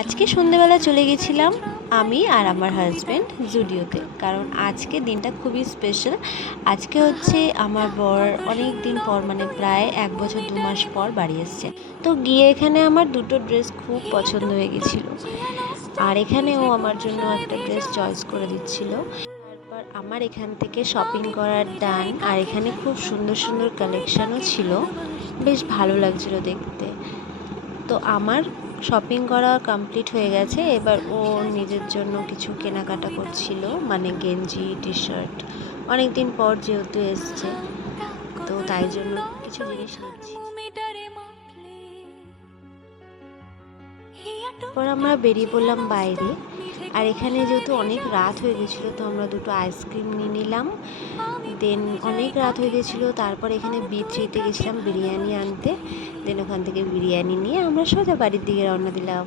আজকে সন্ধেবেলা চলে গেছিলাম আমি আর আমার হাজব্যান্ড জুডিওতে, কারণ আজকে দিনটা খুবই স্পেশাল। আজকে হচ্ছে আমার বর অনেক দিন পর, মানে প্রায় 1 বছর 2 মাস পর বাড়ি এসছে। তো গিয়ে এখানে আমার দুটো ড্রেস খুব পছন্দ হয়ে গেছিলো, আর এখানে ও আমার জন্য একটা ড্রেস চয়েস করে দিচ্ছিল। তারপর আমার এখান থেকে শপিং করার ডান, আর এখানে খুব সুন্দর সুন্দর কালেকশানও ছিল, বেশ ভালো লাগছিল দেখতে। তো আমার শপিং করা কমপ্লিট হয়ে গেছে। এবার ও নিজের জন্য কিছু কেনাকাটা করছিল, মানে গেঞ্জি টি শার্ট, অনেক দিন পর যেহেতু এসছে, তো তাই জন্য কিছু জিনিস নিচ্ছি। পর আমরা বেরিয়ে পড়লাম বাইরে, আর এখানে যেহেতু অনেক রাত হয়ে গেছিলো, তো আমরা দুটো আইসক্রিম নিয়ে নিলাম। দেন অনেক রাত হয়ে গেছিলো, তারপর এখানে B3-তে গেছিলাম বিরিয়ানি আনতে। দেন ওখান থেকে বিরিয়ানি নিয়ে আমরা সোজা বাড়ির দিকে রওনা দিলাম।